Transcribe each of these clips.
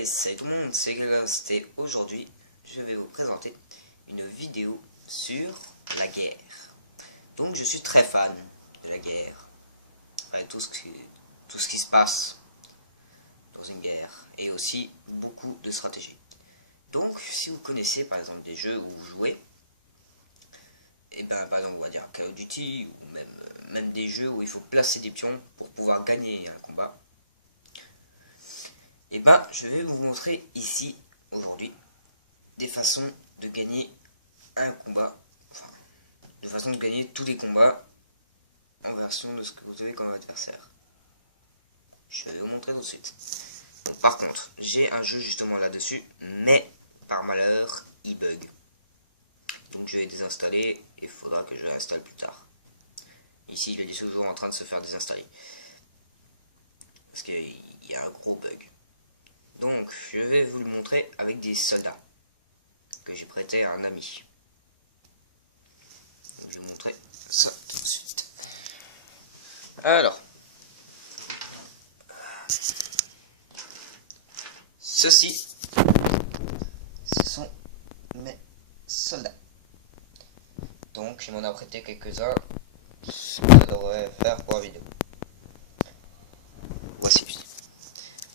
Hey, salut tout le monde, c'est Gagosté. Aujourd'hui, je vais vous présenter une vidéo sur la guerre. Donc, je suis très fan de la guerre, tout ce qui se passe dans une guerre, et aussi beaucoup de stratégie. Donc, si vous connaissez par exemple des jeux où vous jouez, et ben par exemple on va dire Call of Duty, ou même des jeux où il faut placer des pions pour pouvoir gagner un combat, et ben je vais vous montrer ici aujourd'hui des façons de gagner un combat, enfin de façon de gagner tous les combats en version de ce que vous avez comme adversaire. Je vais vous montrer tout de suite. Donc, par contre, j'ai un jeu justement là-dessus, mais par malheur, il bug. Donc je vais désinstaller, il faudra que je le réinstalle plus tard. Ici, il est toujours en train de se faire désinstaller. Parce qu'il y a un gros bug. Donc, je vais vous le montrer avec des soldats que j'ai prêté à un ami. Donc, je vais vous montrer ça tout de suite. Alors, ceci, ce sont mes soldats. Donc, il m'en a prêté quelques-uns. Ça devrait faire pour la vidéo. Voici.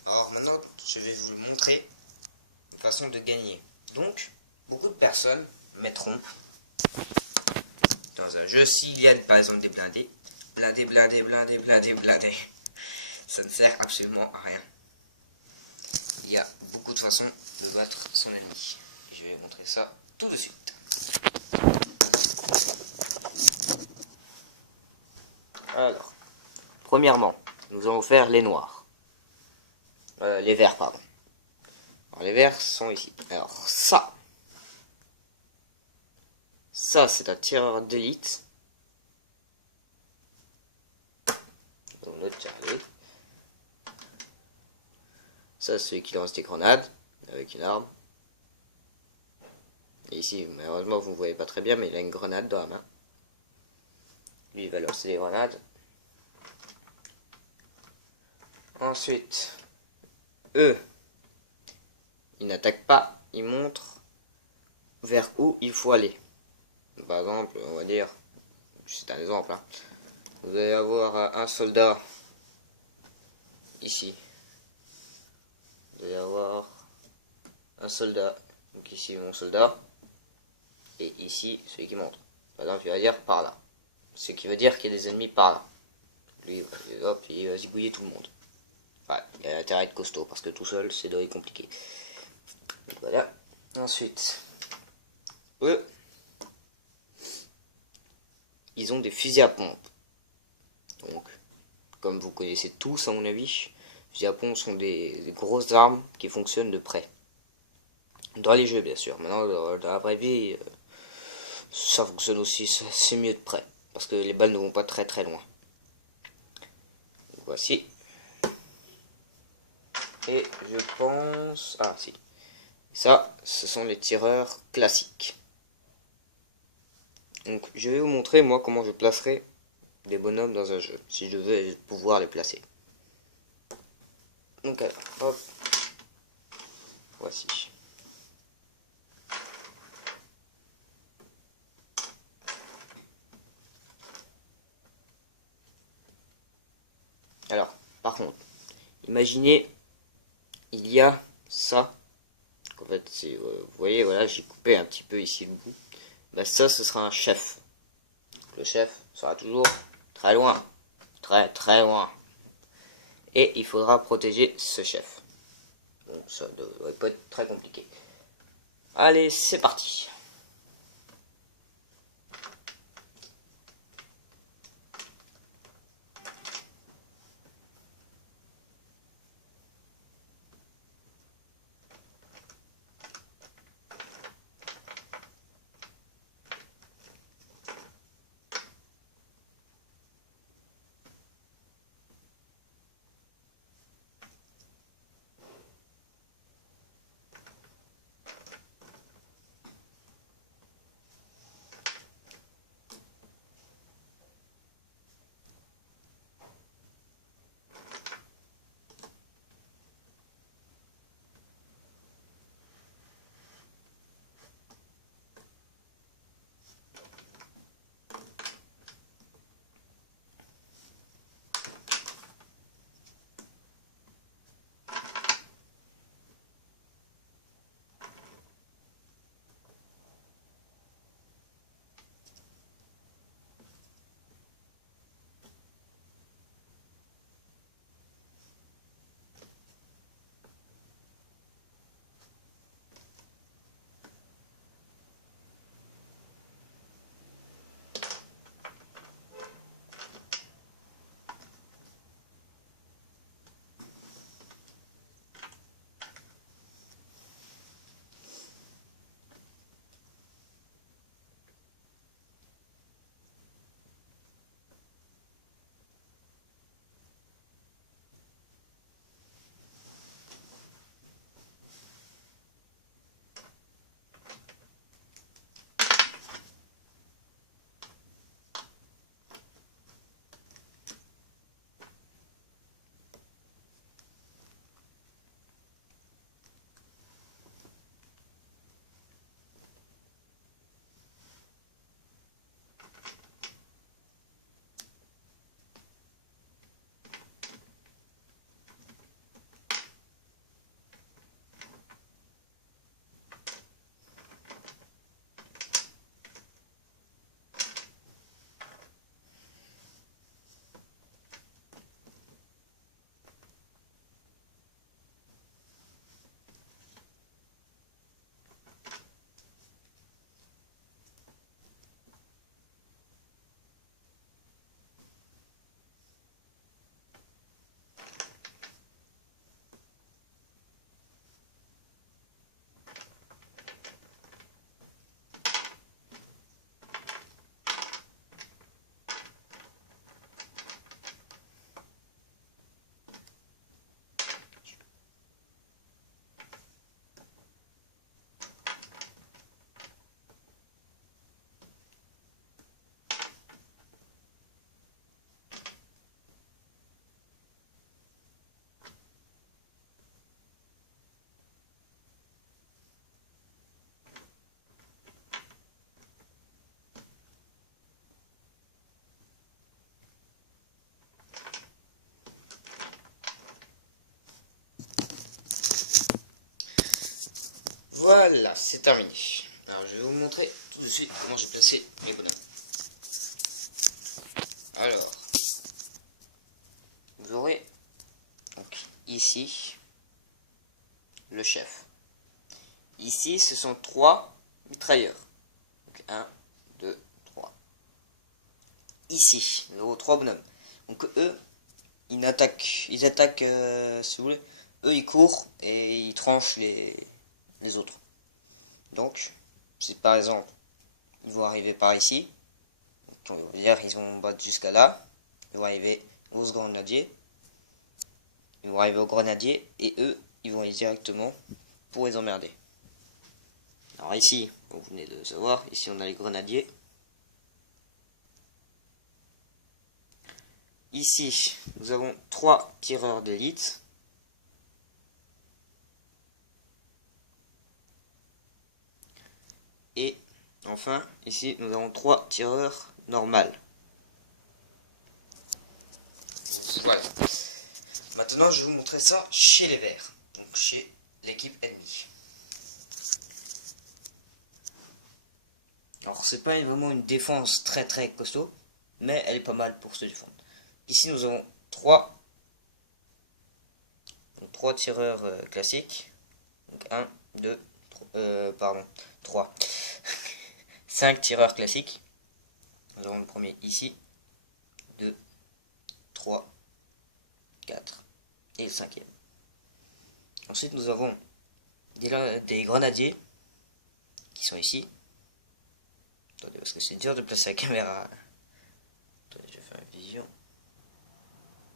Alors maintenant, je vais vous montrer une façon de gagner. Donc, beaucoup de personnes mettront dans un jeu, s'il y a par exemple des blindés, blindés, ça ne sert absolument à rien. Il y a beaucoup de façons de battre son ennemi. Je vais montrer ça tout de suite. Alors, premièrement, nous allons faire les noirs. Les verts, pardon. Alors, les verts sont ici. Alors, ça c'est un tireur d'élite. Donc, le Charlie. Ça, c'est celui qui lance des grenades avec une arme. Et ici, malheureusement, vous ne voyez pas très bien, mais il a une grenade dans la main. Lui, il va lancer des grenades. Ensuite, eux, ils n'attaquent pas, ils montrent vers où il faut aller. Par exemple, on va dire, c'est un exemple, hein. Vous allez avoir un soldat ici. Vous allez avoir un soldat, donc ici mon soldat, et ici celui qui monte. Par exemple, il va dire par là. Ce qui veut dire qu'il y a des ennemis par là. Lui, hop, il va zigouiller tout le monde. Ouais, il a intérêt à être costaud, parce que tout seul, c'est de compliqué. Voilà. Ensuite, eux, ils ont des fusils à pompe. Donc, comme vous connaissez tous, à mon avis, les fusils à pompe sont des grosses armes qui fonctionnent de près. Dans les jeux, bien sûr. Maintenant, dans la vraie vie, ça fonctionne aussi, c'est mieux de près. Parce que les balles ne vont pas très très loin. Donc, voici. Et je pense... Ah, si. Ça, ce sont les tireurs classiques. Donc, je vais vous montrer, moi, comment je placerai des bonhommes dans un jeu, si je veux pouvoir les placer. Donc, alors, hop. Voici. Alors, par contre, imaginez, il y a ça. En fait, vous voyez, voilà, j'ai coupé un petit peu ici le bout. Ben, ça, ce sera un chef. Le chef sera toujours très loin. Très, très loin. Et il faudra protéger ce chef. Donc, ça ne devrait pas être très compliqué. Allez, c'est parti. Voilà, c'est terminé. Alors je vais vous montrer tout de suite comment j'ai placé mes bonhommes. Alors, vous aurez donc ici le chef. Ici, ce sont 3 mitrailleurs. Donc 1, 2, 3. Ici, nous avons 3 bonhommes. Donc eux, ils attaquent, si vous voulez. Eux, ils courent et ils tranchent les autres. Donc, si par exemple, ils vont arriver par ici, on va dire ils vont battre jusqu'à là, ils vont arriver aux grenadiers, ils vont arriver aux grenadiers et eux, ils vont aller directement pour les emmerder. Alors ici, comme vous venez de savoir, ici on a les grenadiers. Ici, nous avons 3 tireurs d'élite. Et enfin, ici, nous avons 3 tireurs normales. Voilà. Maintenant, je vais vous montrer ça chez les verts. Donc chez l'équipe ennemie. Alors, c'est pas vraiment une défense très costaud, mais elle est pas mal pour se défendre. Ici, nous avons 3 tireurs classiques. Donc 1, 2, 3. 5 tireurs classiques. Nous avons le premier ici. 2, 3, 4 et le cinquième. Ensuite, nous avons des grenadiers qui sont ici. Attendez, parce que c'est dur de placer la caméra. Attendez, je vais faire une vision.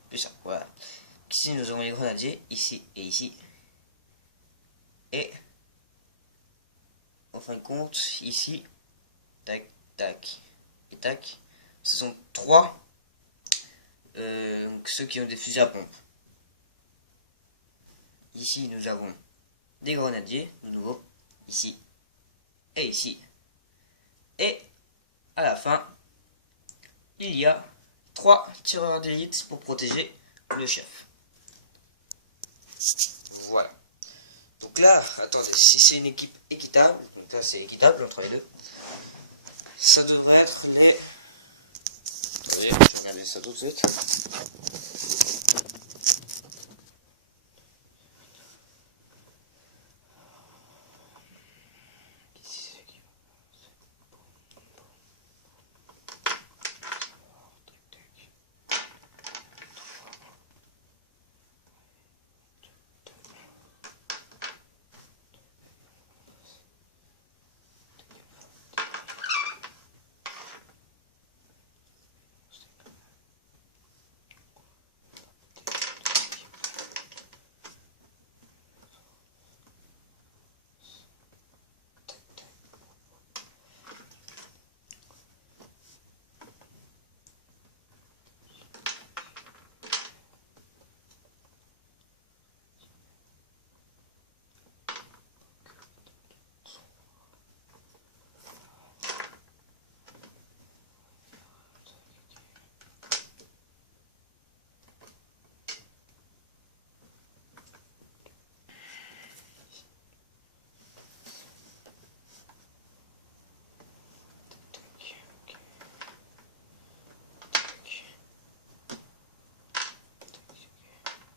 Plus ça, voilà. Ici, nous avons les grenadiers, ici et ici. Et, en fin de compte, ici, tac, tac et tac, ce sont 3 ceux qui ont des fusils à pompe. Ici, nous avons des grenadiers, de nouveau, ici et ici. Et, à la fin, il y a 3 tireurs d'élite pour protéger le chef. Voilà. Donc là, attendez, si c'est une équipe équitable, donc là c'est équitable entre les deux, ça devrait être les... Attendez, je vais regarder ça tout de suite.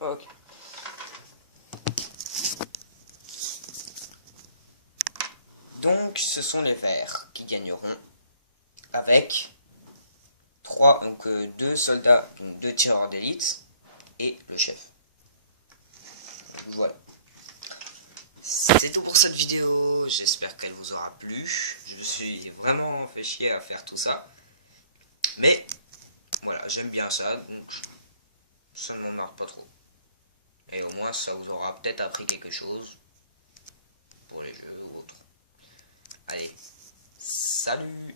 Ok. Donc, ce sont les verts qui gagneront avec 2 soldats, donc 2 tireurs d'élite et le chef. Voilà. C'est tout pour cette vidéo, j'espère qu'elle vous aura plu. Je me suis vraiment fait chier à faire tout ça. Mais, voilà, j'aime bien ça, donc ça ne m'en marque pas trop. Et au moins, ça vous aura peut-être appris quelque chose pour les jeux ou autres. Allez, salut!